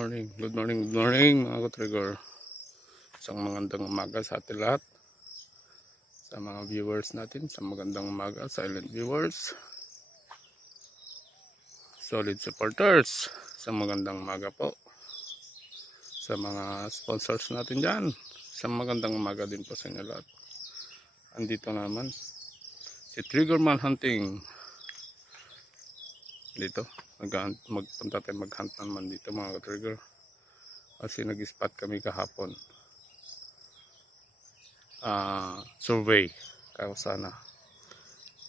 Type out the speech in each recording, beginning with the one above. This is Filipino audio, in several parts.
Good morning mga ka-trigger. Isang magandang umaga sa atin lahat. Sa mga viewers natin, sa magandang umaga, silent viewers, solid supporters, sa magandang umaga po. Sa mga sponsors natin dyan, sa magandang umaga din po sa inyo lahat. Andito naman si Triggerman Hunting. Dito, magpunta tayo mag-hunt naman dito mga ka-trigger. Kasi nag-spot kami kahapon. Survey sana.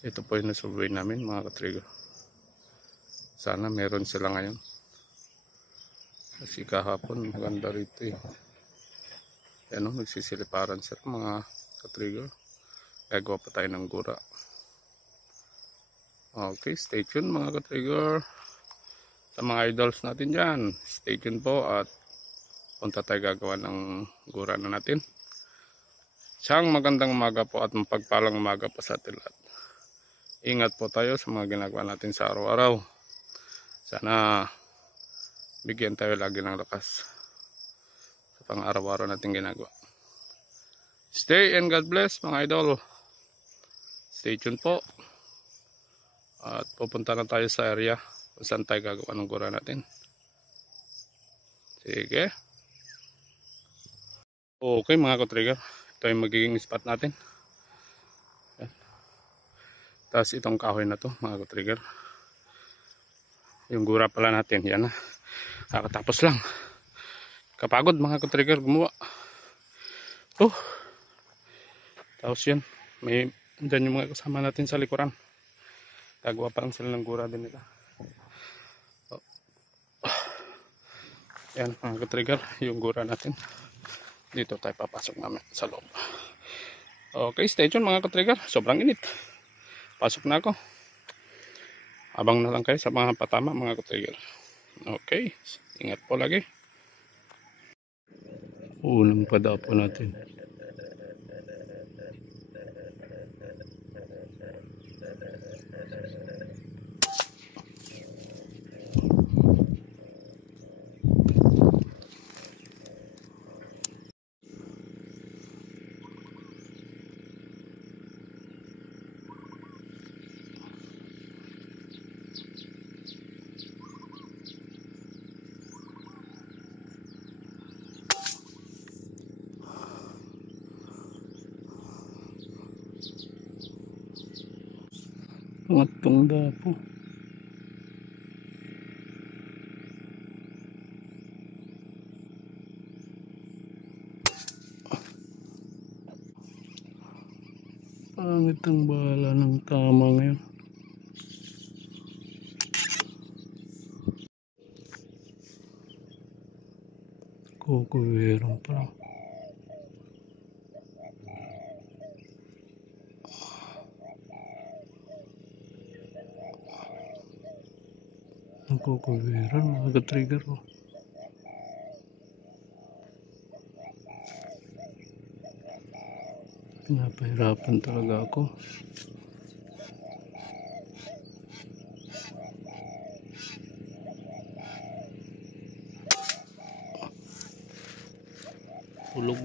Ito po yung survey namin mga ka-trigger. Sana meron sila ngayon. Kasi kahapon maganda rito eh. Yan o, nagsisiliparan sila mga ka-trigger. Gagawa pa tayo ng gura. Okay, stay tuned mga ka-trigger. Sa mga idols natin dyan, stay tuned po at punta tayo gagawa ng gura na natin. Siyang magandang umaga po at mapagpalang umaga po sa atin lahat. Ingat po tayo sa mga ginagawa natin sa araw-araw. Sana bigyan tayo lagi ng lakas sa pang-araw-araw natin ginagawa. Stay and God bless mga idol. Stay tuned po. At pupunta na tayo sa area kung saan tayo gagawa ng gura natin. Sige. Okay mga ka-trigger. Ito yung magiging spot natin. Tapos itong kahoy na to mga ka-trigger. Yung gura pala natin. Yan na. Kakatapos lang. Kapagod mga ka-trigger gumawa. Tapos yun. May andyan yung mga kasama natin sa likuran. Gagawa pa lang sila ng gura din nila. Yan mga ka-trigger. Yung gura natin. Dito tayo papasok namin sa loob. Okay, stay tuned mga ka-trigger. Sobrang init. Pasok na ako. Abang na lang kayo sa mga patama mga ka-trigger. Okay, ingat po lagi. Unang padapo natin. Pangatong dapo. Pangit ang bala ng tama ngayon. Kukuwiran pa lang. Kukuwiran mga ka-trigger ko. Pinapahirapan talaga ako. Tulog.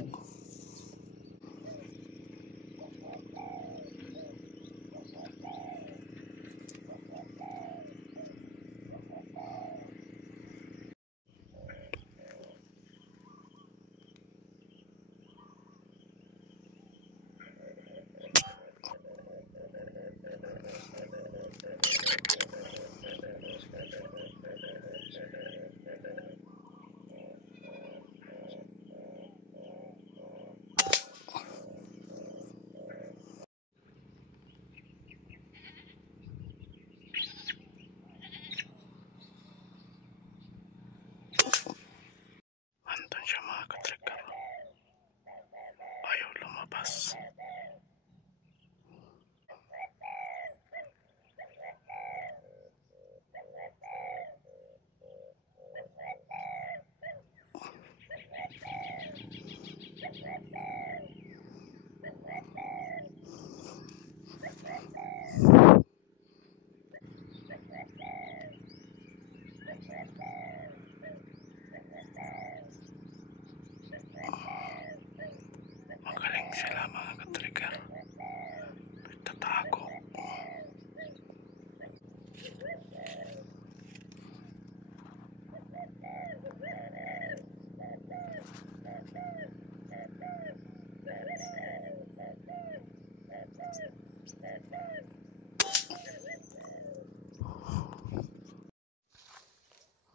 Andun siya mga ka-trigger. Ayaw lumabas.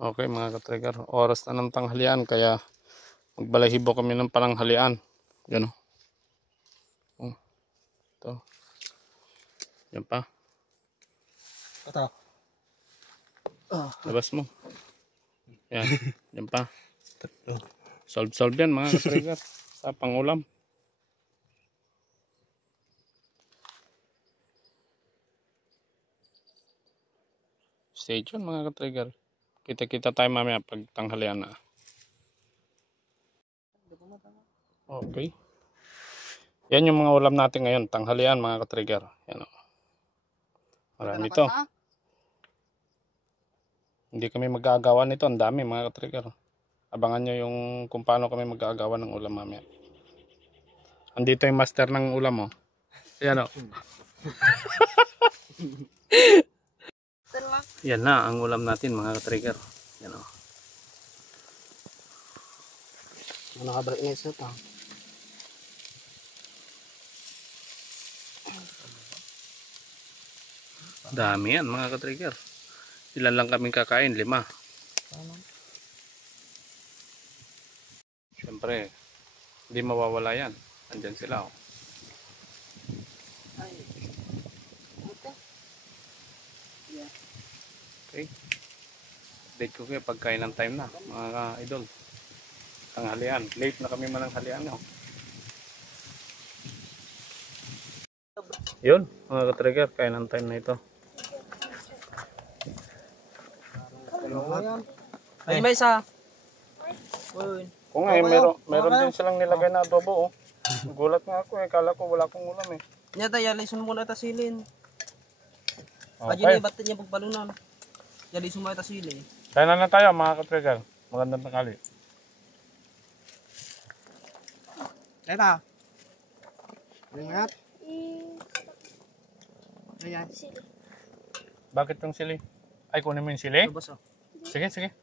Okay mga ka-trigger, oras na ng tanghalian kaya magbalahibo kami ng pananghalian. Yan o. Oh, ito. Yan pa. Ito. Labas mo. Yan. Yan pa. Tatlo. Solve yan mga ka-trigger sa pangulam. Stay tuned mga ka-trigger. Kita-kita tayo mamaya pag tanghalian na. Okay. Yan yung mga ulam natin ngayon. Tanghalian mga ka-trigger. Yan o. Marami ito. Hindi kami mag-aagawan nito. Ang dami mga ka-trigger. Abangan nyo yung kung paano kami mag-aagawan ng ulam mamaya. Andito yung master ng ulam o. Yan o. Yan na ang ulam natin mga ka-trigger. Yan o. Nakabalik na isa ito. Dami yan mga ka-trigger. Ilan lang kaming kakain? 5. Siyempre, hindi mawawala yan. Andyan sila o. Okay. Update ko kayo pagkain ng time na mga idol. Tanghalian. Late na kami mananghalian o. Yun mga ka-trigger, kain ng time na ito. Ay, may isa. Kung nga meron din silang nilagay na adobo oh. Gulat nga ako kala ko wala akong ulam eh. Nya tayo, lison muna tasilin. Okay. Ajin na batin niya pagbalunan. Jadi sumay tasili. Kain na tayo mga ka-trigger. Magandang tanghali. Eta. Ingat. Ayan. Bakit tong sili? Ay kunin mo yung sili? Lubos oh. Sige, sige.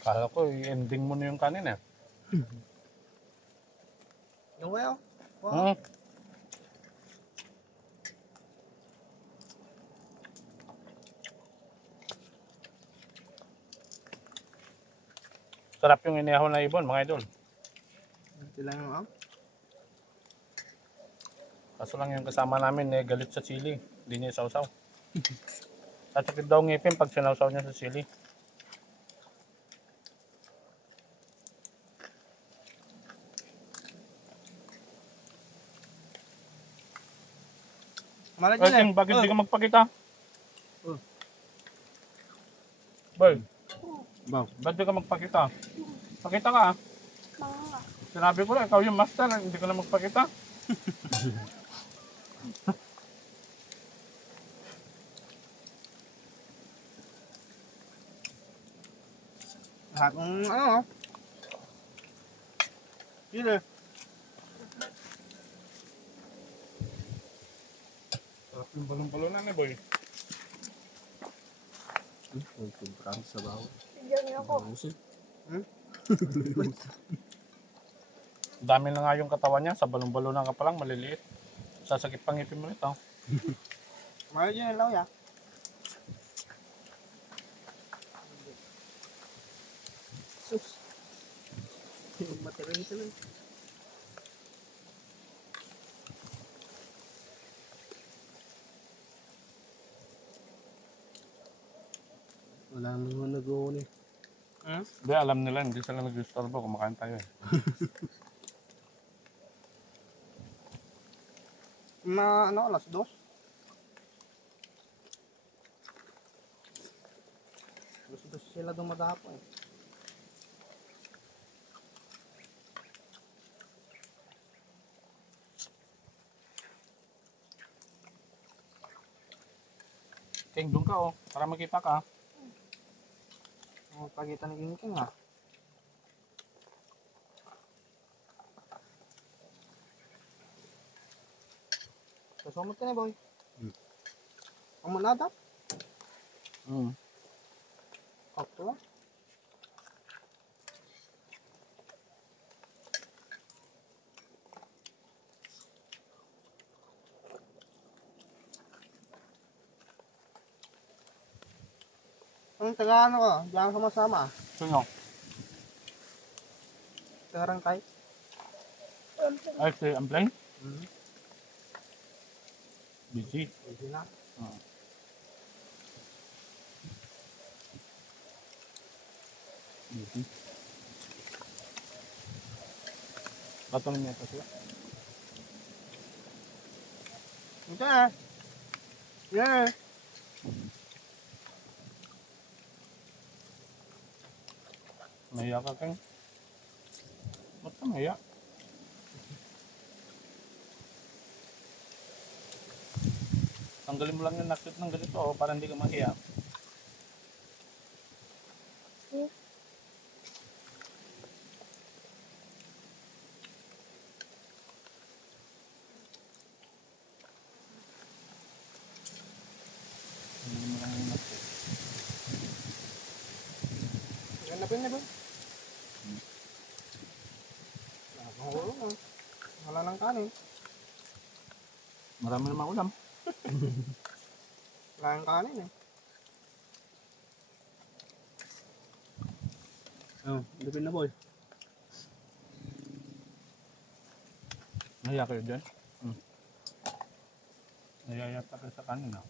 Kala ko i-ending mo na yung kanin eh. Yung well. Hmm. Sarap yung inihahon na ibon mga idol. Ito lang yung Kaso lang yung kasama namin eh, galit sa sili. Hindi niya sausaw. Sasakit daw ngipin pag sinawsaw niya sa sili. King, bakit di ka magpakita? Boy, bakit di ka magpakita? Pakita ka ah. Sinabi ko lang, ikaw yung master, hindi ka na magpakita. Kung ano. Sili. Sarap yung balong-balonan eh, boy. Kumprang sa bawo. Diyan ako. Dami na nga yung katawan niya, sa balong-balonan ka pa lang, maliliit. Sasakit pang ngipin mo nito. Mahal dyan lang ya. Sus. Yung material ito lang. Wala naman nag-uuni. Hindi, alam nila, hindi sila nag-istorbo, kumakain tayo eh. Alas 2? Alas 2 sila dumadahapon eh. King, doon ka oh, para makita ka. Pagitan ng king ha. Kasumot ka na boy. Ang manadap. Ako lang. Ang taga ano ka, diyan sama-sama. Sino? Tagarang kay. Ay, si Ampleng? Hmm. Busy. Pwede na. Oo. Busy. Patulong niya ito siya. Ito eh. Yeah. Mahiya ka, Keng. Ba't ka mahiya? Tanggalin mo lang yung nakit ng ganito para hindi ka mahiya. Tanggalin mo lang yung nakit. Ganapin niya ba? Nakakahulog na. Wala lang kanin. Marami namang ulam. Wala lang kanin eh. Oh, ganapin na boy. Nahiya kayo dyan? Nahiya yata kayo sa kanin ah.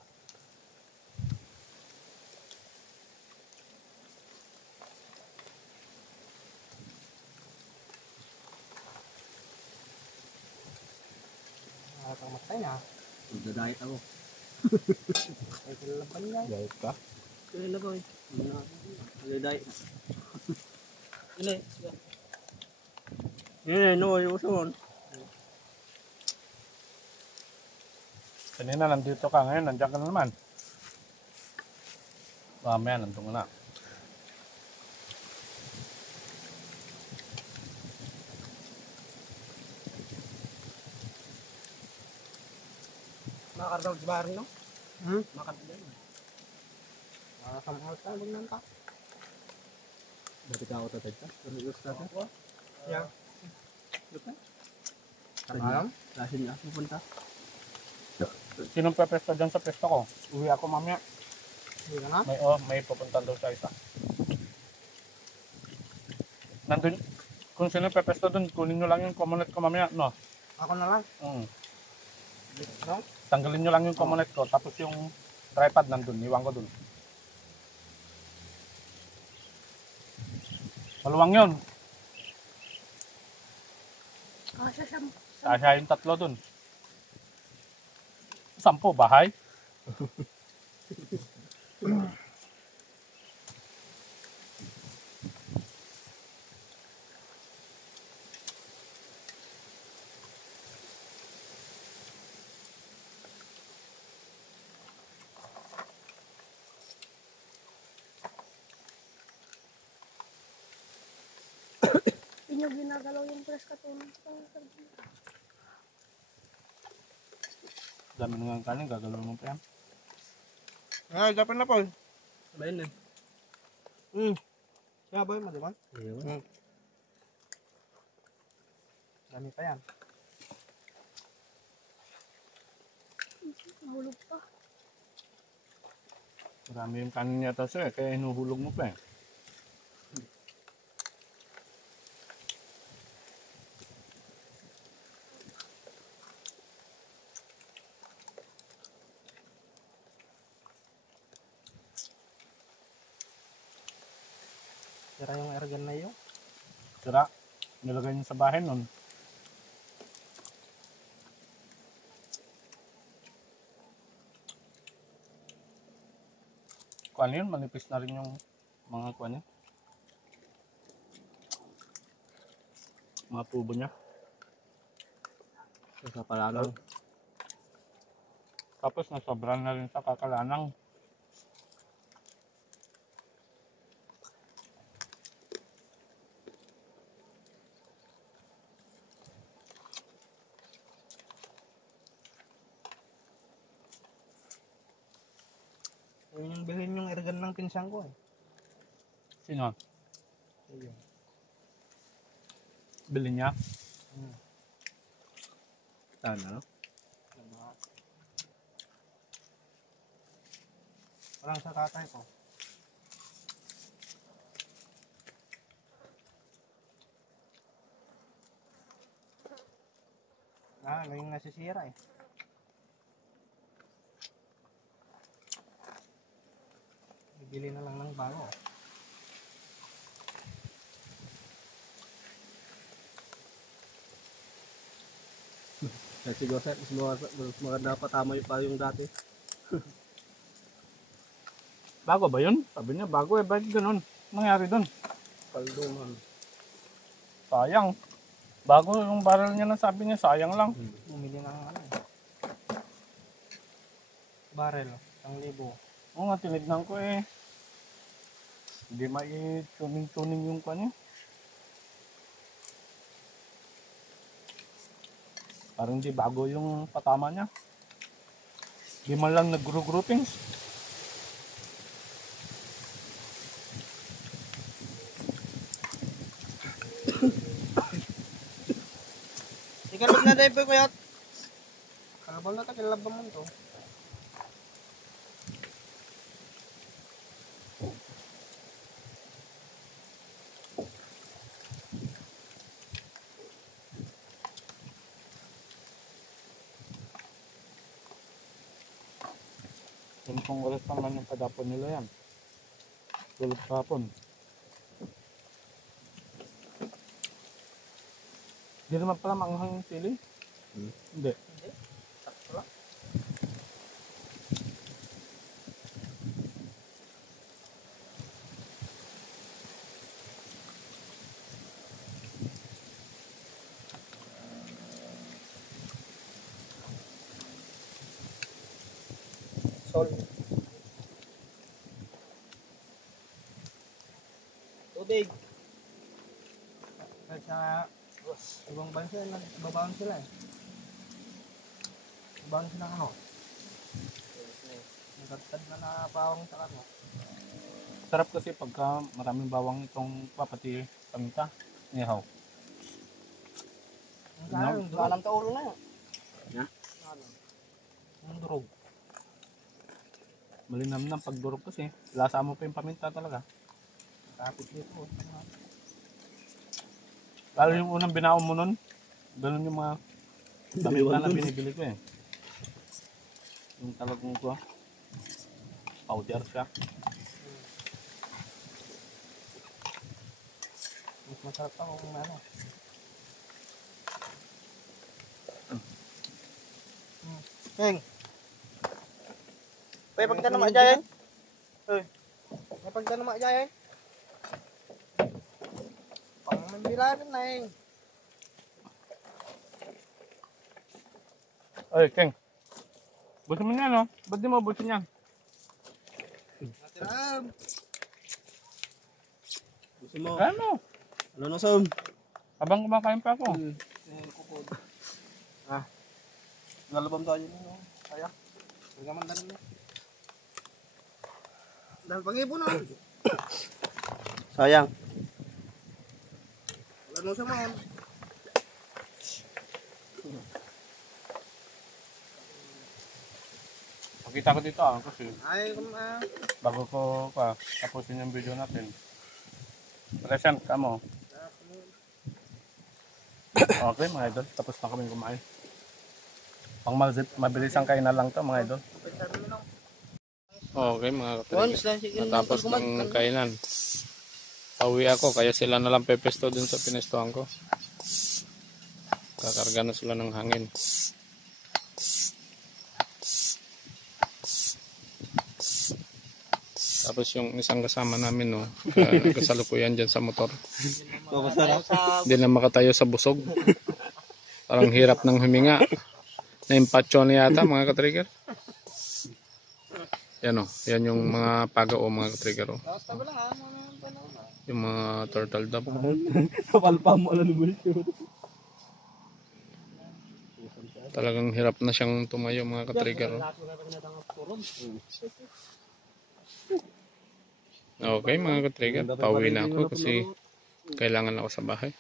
Nakakamatay na. Magda-diet ako. Ay, kailaban niya. Diet ka? Kaya na boy. Magda-diet. Ile. Ile, no, yung uson. Kanina nandito ka, ngayon nandiyan ka na naman. Mamaya nandun ka na. Makakardaw di barin, no? Hmm? Makakardaw yun. Nakasamahal tayo magnanta. Bakit ako tatay ka? Pero sa tatay? Yeah. Lupa? Alam? Kasi niya pupunta. Sinong pepesto dyan sa pesto ko? Uwi ako mamaya. Hindi ka na? May pupuntan daw sa isa. Nandun, kung sino pepesto dun, kunin nyo lang yung commonet ko mamaya, no? Ako na lang. No? Tanggalin nyo lang yung commonet ko, tapos yung tripod nandun, iwan ko dun. Maluwang yun. Kasya yung 3 dun. 10 bahay. Hindi nyo ginagalaw yung press katulong sa sardinas. Dami na nga kanin, gagalaw mo pa yan. Ay, dapat na po. Ba yun eh? Kaya boy, madiman? Ayun. Dami pa yan. Nahulog pa. Marami yung kanin yata sir, kaya hinuhulog mo pa eh. Sira yung airgun na yun. Sira, nilagay niyo sa bahay nun. Kuan yun, manipis na rin yung mga kuan niya. Mga tubo niya. Sa palanang. Tapos nasobran na rin sa kakalanang. Yun yung bilhin yung airgun ng pinsang ko eh. Sino? Ayun. Bili niya? Saan, ano? Walang sa tatay ko. ano yung nasisira eh. Bibili na lang ng bago. Kasi siguro mas maganda pa tama yung pa yung dati. Bago ba yun? Sabi niya bago eh. Bakit ganun? Nangyari doon? Kalduman. Sayang. Bago yung barrel niya na sabi niya sayang lang. Bumili ng ano eh. Barrel, 1,000. Oo nga, tinignan ko eh. Hindi mai-tuning-tuning yung kanya. Parang hindi bago yung patama niya. Hindi man lang nag-groupings. Ikalab na dahil po kuyat. Kalabal na tayo, mo to. Kung oras naman yung padapon nila yan. Tulog kahapon. Hindi naman pala maanghang yung sili. Hindi. Sakto lang. Sol. Tubig. Kahit sa ibang bansa, nagbabaon sila eh. Nagbabaon sila ng ano? Nagtagtad na napawang sa ano. Sarap kasi pagka maraming bawang itong papati paminta. Nihaw. Ang alam ka ulo na yun. Ha? Ang durog. Malinam ng pagdurog kasi. Lasa mo pa yung paminta talaga. Kapit dito. Lalo yung unang binaon mo nun. Ganun yung mga paminta na binibili ko eh. Yung talagang ko. Powder siya. Mas masarap pa kung ano. Heng. Pwede pagda na maajayan? Uy. May pagda na maajayan? Pang mambilaran na eh. Ay, Keng. Busin mo niya, no? Ba't di mo busin niya? Natiram. Gusto mo? Kaya mo. Ano na Sam? Habang kumakain pa ako. Kukod. Nalabam tayo nyo. Kaya. Huwag man danin mo. Dahil pag-ibo na. Sayang. Wala nung sa mga. Pakita ko dito kasi Ay, bago ko pa tapusin yung video natin. Present ka mo. Okay mga idol, tapos na kami kumain. Pang mabilis ang kainan lang to mga idol. Okay mga kapatid, natapos ng kainan. Pauwi ako, kaya sila na lang pepesto dun sa pinestohan ko. Kakarga na sila ng hangin. Tapos yung isang kasama namin, no, kasalukuyan dyan sa motor. Hindi na makatayo sa busog. Parang hirap ng huminga. Na-impacho na yata mga katrigger. Yan o, yan yung mga paga o mga katrigger o. Yung mga turtle dove. Kapalpa mo alam mo ito. Talagang hirap na siyang tumayo mga katrigger o. Okay mga katrigger, pauwi na ako kasi kailangan ako sa bahay.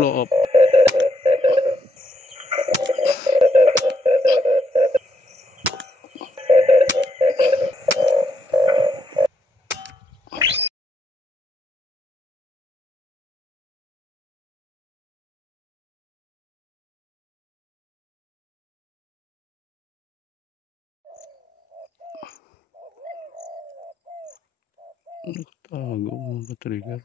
follow up. Tago mga trigger.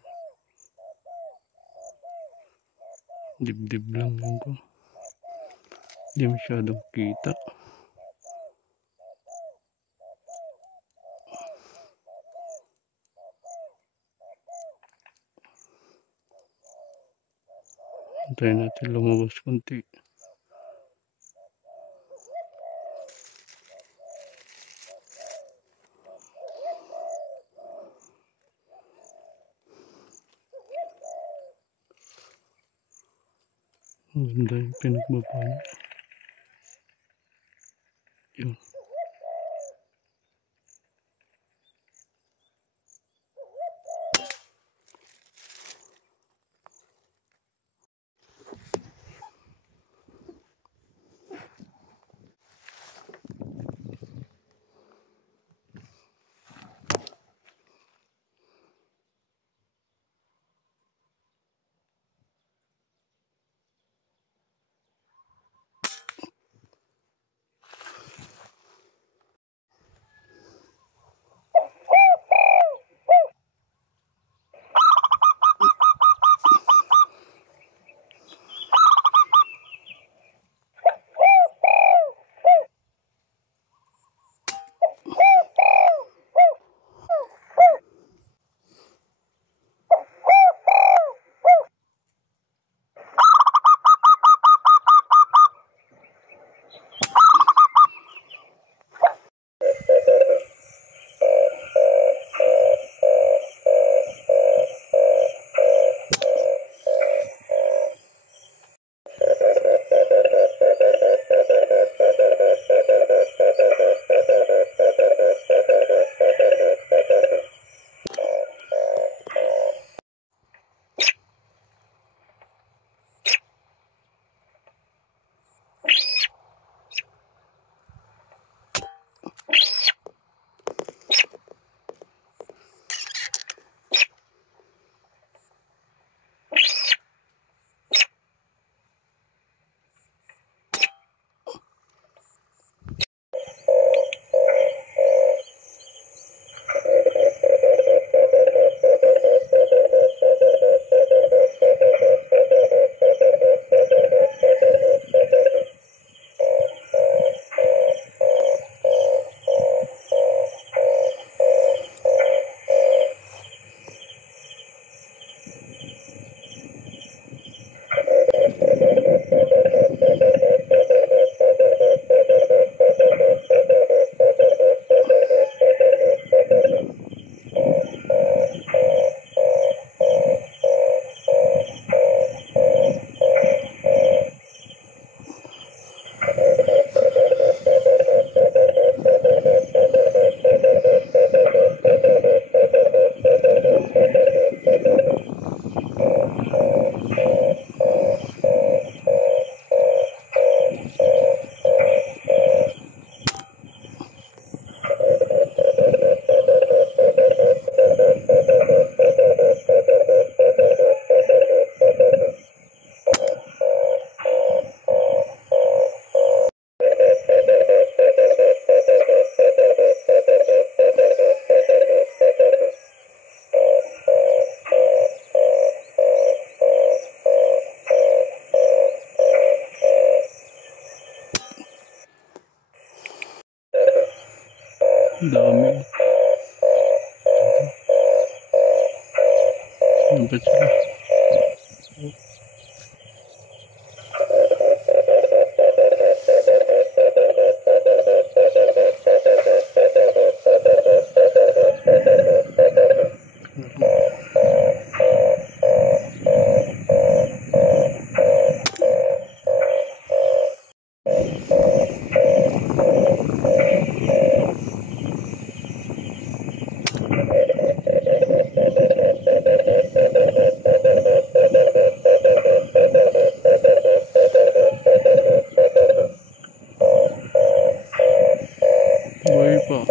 Dibdib lang yan ko. Hindi masyadong kita. Antayin natin lumabas konti. Ang ganda yung pinagbaba niya. Yun. Dami. Sampai sini. po.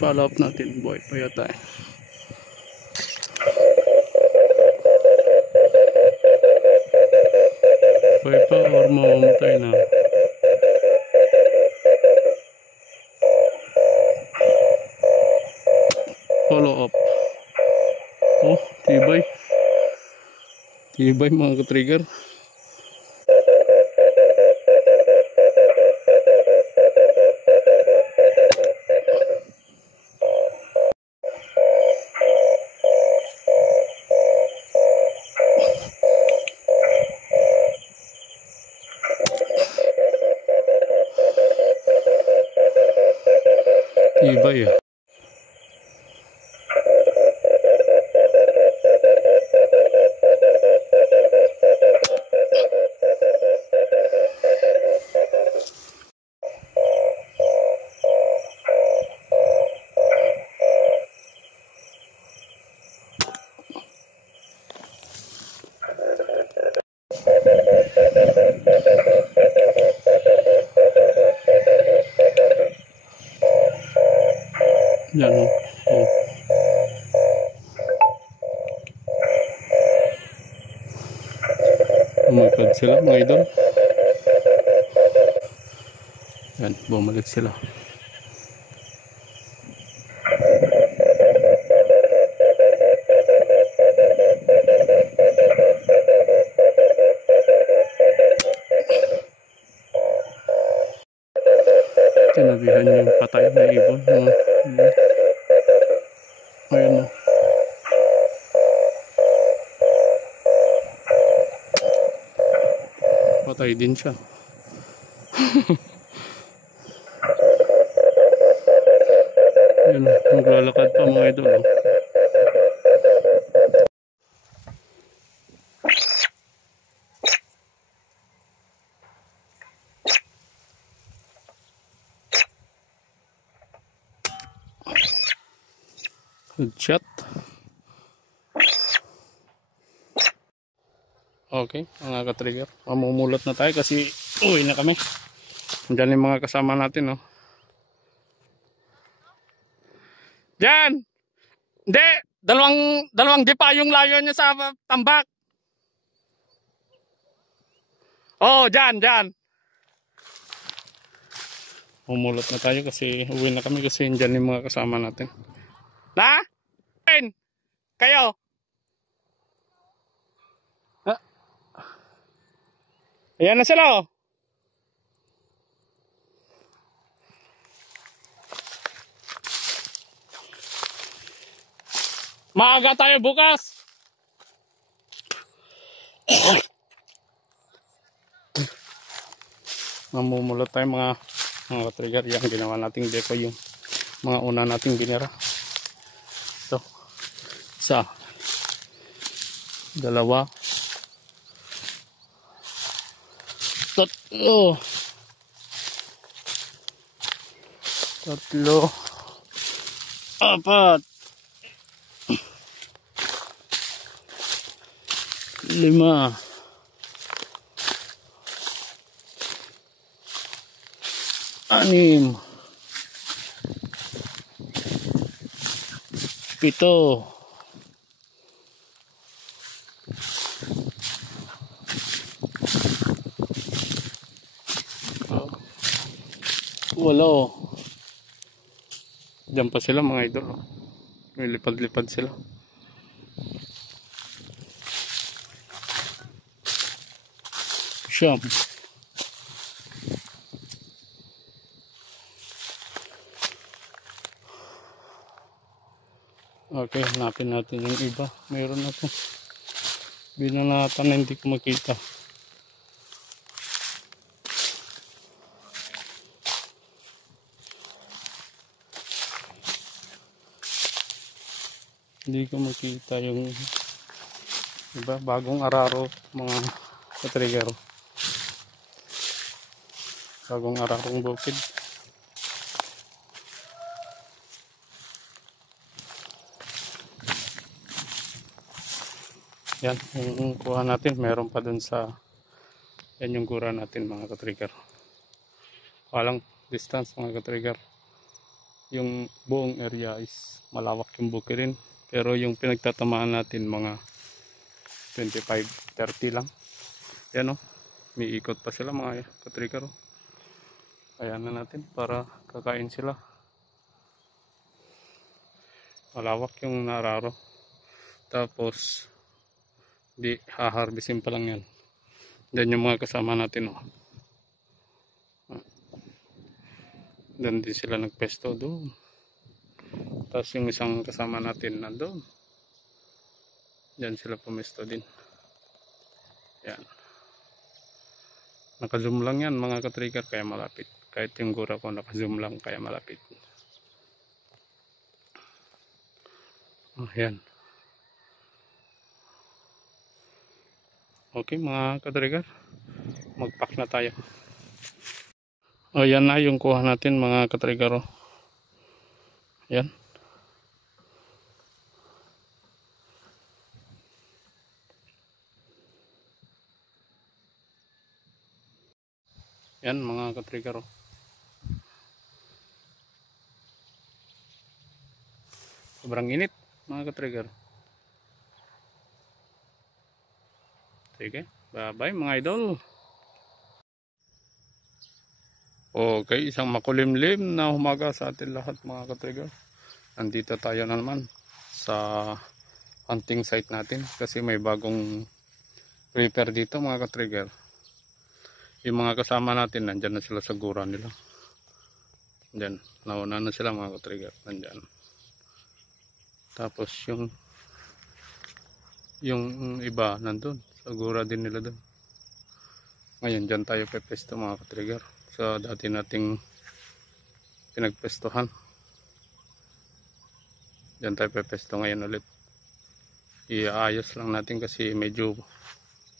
Follow up natin. Buhay pa yata eh. Buhay pa or mamamatay na. Follow up. Oh, tibay. Tibay mga ka-trigger. Tibay ah. Yan o. Oh. Umipad sila mga idol. Yan, bumalik sila. Tinabihan yung patay na ibon. Ayun o. Patay din siya. Ayun o. Maglalakad pa mga idol o. Good shot. Okay, mga ka-trigger. Mamumulot na tayo kasi uwi na kami. Diyan yung mga kasama natin, oh. Diyan! Hindi! Dalawang dipa yung layo niya sa tambak. Oh, diyan. Mamumulot na tayo kasi uwi na kami kasi diyan yung mga kasama natin. Na? Kayo? Ayan na sila oh. Maaga tayo bukas. Mamumulot tayo mga trigger. Yan ginawa nating deco yung mga una nating binira. Ito. Isa. Dalawa. Tatlo. Apat. 5. 6. 7. 8. Diyan pa sila mga idol. May lipad-lipad sila. Siyam. Okay, hanapin natin yung iba. Mayroon na ito. Binanatan na hindi ko makita. Hindi ko makita yung iba, bagong araro mga ka-trigger. Bagong ararong bukid. Yan, yung kuha natin, meron pa dun sa yan yung gura natin mga ka-trigger. walang distance mga ka-trigger. Yung buong area is malawak yung bukirin, pero yung pinagtatamaan natin mga 25-30 lang. Yan o, may ikot pa sila mga ka-trigger. Kaya na natin para kakain sila. Malawak yung nararo. Tapos di haharbisin pa lang yan. Yan yung mga kasama natin o. Doon din sila nagpesto doon. Tapos yung isang kasama natin nandoon. Diyan sila pumesto din. Yan. Naka-zoom lang yan mga ka-trigger kaya malapit. Kahit yung gura ko naka-zoom lang kaya malapit. Yan. Okay mga ka-trigger. Mag-pack na tayo. O yan na yung kuha natin mga ka-trigger. Yan. Yan mga ka-trigger. Sobrang init mga ka-trigger. Sige, bye bye mga idol. Okay, isang makulimlim na umaga sa atin lahat mga ka-trigger. Nandito tayo na naman sa hunting site natin kasi may bagong repair dito mga ka-trigger. Yung mga kasama natin nandyan na sila sa gura nila. Nandyan, nauna na sila mga ka-trigger. Nandyan. Tapos yung iba nandun sa gura din nila dun. Ngayon dyan tayo pepesto mga ka-trigger. So dati nating pinagpestohan. Diyan tayo pepesto ngayon ulit. Iayos lang natin kasi medyo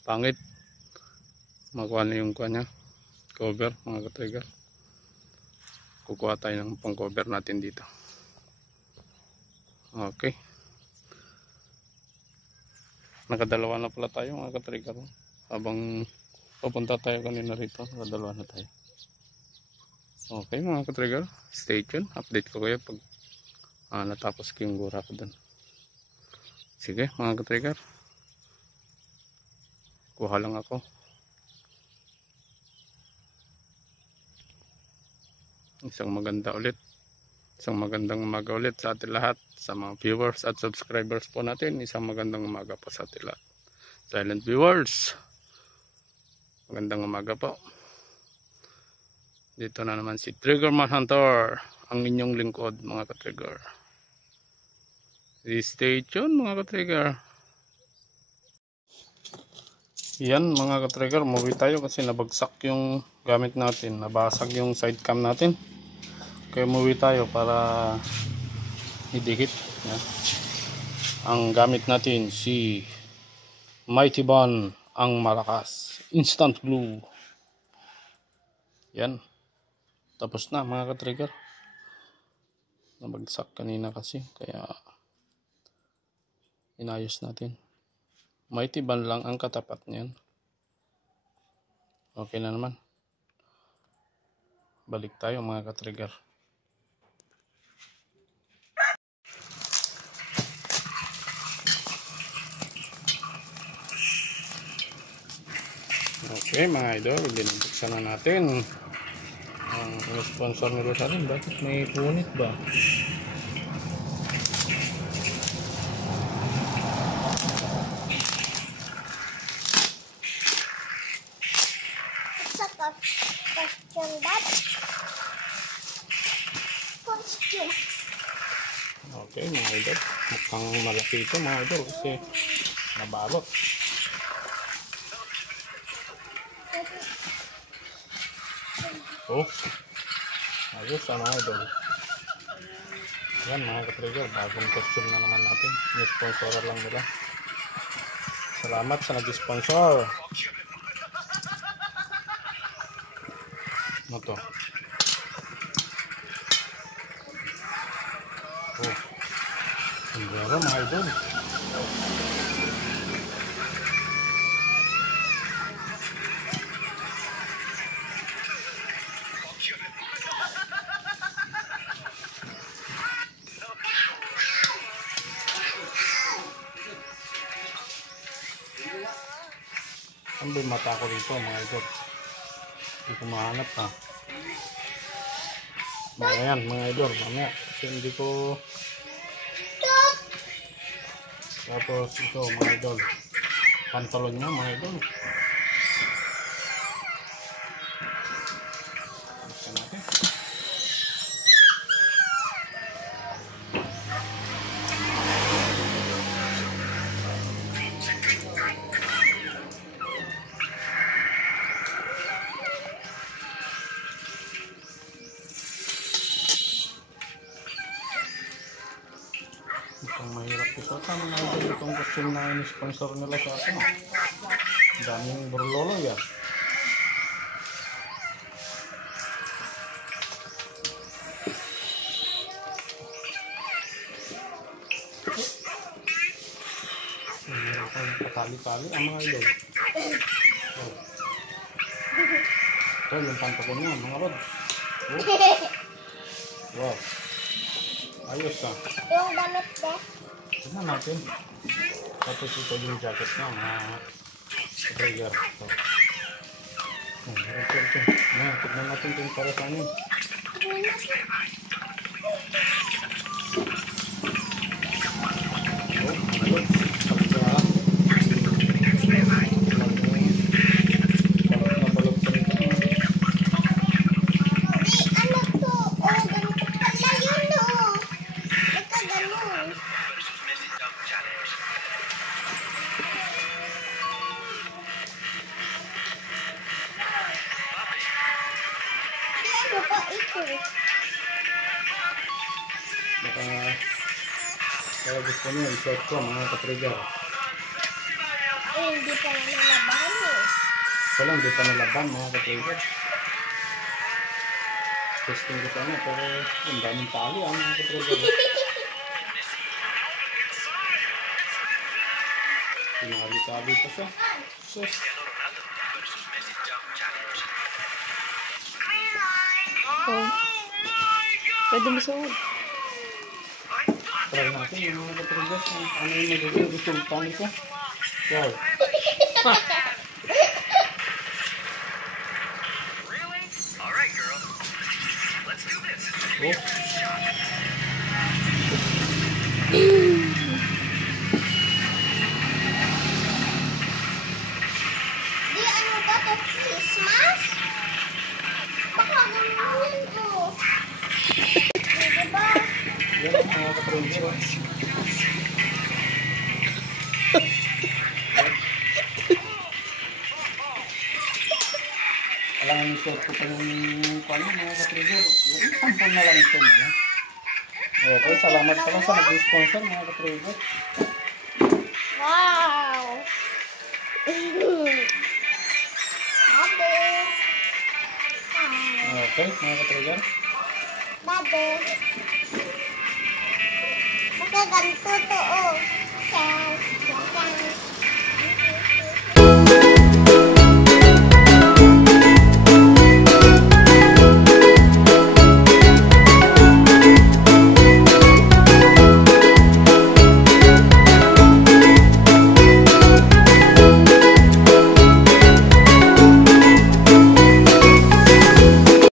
pangit. Makuha na yung kanya cover mga ka-trigger. Kukuha tayo ng pang cover natin dito. Okay. Nakadalawa na pala tayo mga ka-trigger. Habang papunta tayo kanina rito, nakadalawa na tayo. Okay mga ka-trigger, stay tuned. Update ko kayo pag natapos ko yung gura ko dun. Sige mga ka-trigger, kuha lang ako. Isang magandang umaga ulit sa atin lahat. Sa mga viewers at subscribers po natin, isang magandang umaga po sa atin lahat. Silent viewers, magandang umaga po. Dito na naman si Triggerman Hunter, ang inyong lingkod mga ka-trigger. Stay tuned mga ka-trigger. Yan mga ka-trigger, umuwi tayo kasi nabagsak yung gamit natin. Nabasag yung side cam natin. Kaya umuwi tayo para idikit. Yan. Ang gamit natin si Mighty Bond, ang malakas. Instant glue. Yan. Tapos na mga ka-trigger. Nabagsak kanina kasi kaya inayos natin. Mighty Bond lang ang katapat niyan. Okay na naman. Balik tayo mga ka-trigger. Okay mga idol, binubuksan na natin ang sponsor ni Rosarin. Bakit may punit ba? Question that. Question. Okay mga idol, mukhang malaki ito mga idol kasi nabalot. Oh, ayos mga idol. Yan mga ka-trigger, bagong costume na naman natin. May sponsor lang nila. Salamat sa nag-sponsor. Ano to? Oh, sombrero mga idol. Ano ba yung mata ko dito mga idol? Hindi ko mahanap ha. Mga yan mga idol. Mamaya. Kasi hindi ko... Tapos ito mga idol. Pantalon niya mga idol. Buksan natin. Itong mahirap isuotan mga idol. Itong costume na in-sponsor nila sa atin. Ang daming burlolo ya. Meron pang patali-tali ang mga idol. Oh. Ito yung pantakon niya mga rod. Oh. Wow. Ayos ah. Yung damit de. Tignan natin. Tapos ito yung jacket niya mga trigger. So. Ito. Tignan natin kung para sa amin. Baka kaya gusto nyo i-short ko mga ka-trigger. Hindi pa na nalabahan eh. Ito lang, di pa nalaban mga ka-trigger. Testing ko pa nga pero ang daming tali mga ka-trigger. Pinali-tali pa siya. Sus. Oh. Pwede mo suot. Try natin yung mga ka-trigger. Ano yung magiging resulta nito? Wow. Oh. Di ano ba to? Christmas? Baka gano'n oh. Diba? Yan ang mga ka-trigger. Kailangan i-short ko pa yung kanya mga ka-trigger. Sample na lang ito muna. Okay, salamat pala sa nag-sponsor mga ka-trigger. Wow! Babe! Okay, mga ka-trigger. Babe! Baka ganito to oh. Yes, yes.